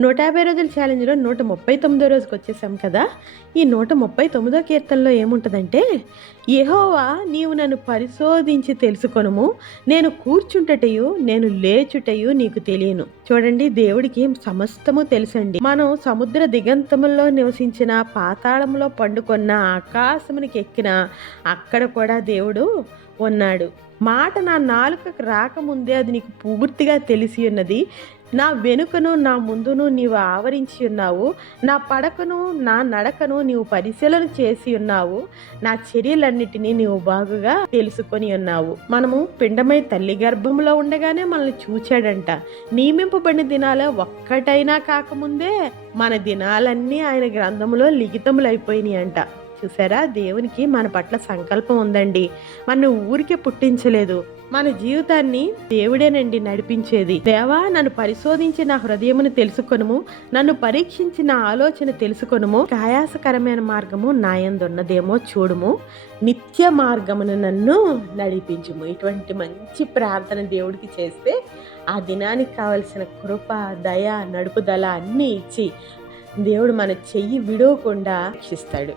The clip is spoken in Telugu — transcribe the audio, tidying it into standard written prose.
150 రోజుల ఛాలెంజ్‌లో 139 రోజుకి వచ్చేసాం కదా! ఈ 139 కీర్తనలో ఏముంటదంటే, యెహోవా నీవు నన్ను పరిశోధించి తెలుసుకొనుము, నేను కూర్చుంటటయు, నేను లేచుటయు నీకు తెలియను. చూడండి, దేవుడికి సమస్తము తెలుసండి. మనం సముద్ర దిగంతముల్లో నివసించిన, పాతాళంలో పండుకొన్న, ఆకాశమునికి ఎక్కిన, అక్కడ కూడా దేవుడు ఉన్నాడు. మాట నా నాలుకకు రాకముందే అది నీకు పూర్తిగా తెలిసి ఉన్నది. నా వెనుకను నా ముందును నీవు ఆవరించి ఉన్నావు. నా పడకను నా నడకను నీవు పరిశీలన చేసి ఉన్నావు. నా చర్యలన్నిటినీ నీవు బాగుగా తెలుసుకొని ఉన్నావు. మనము పిండమై తల్లి గర్భంలో ఉండగానే మనల్ని చూచాడంట. నియమింపబడిన దినాలు ఒక్కటైనా కాకముందే మన దినాలన్నీ ఆయన గ్రంథములో లిఖితములైపోయినాయి అంట. చూసారా, దేవునికి మన పట్ల సంకల్పం ఉందండి. మన ఊరికే పుట్టించలేదు, మన జీవితాన్ని దేవుడేనండి నడిపించేది. దేవా, నన్ను పరిశోధించి నా హృదయమును తెలుసుకొనుము, నన్ను పరీక్షించి నా ఆలోచన తెలుసుకొనుము. ఆయాసకరమైన మార్గము నా యందున్నదేమో చూడుము, నిత్య మార్గమును నన్ను నడిపించుము. ఇటువంటి మంచి ప్రార్థన దేవుడికి చేస్తే ఆ దినానికి కావలసిన కృప, దయ, నడుపుదల అన్నీ ఇచ్చి దేవుడు మన చెయ్యి విడవకుండా రక్షిస్తాడు.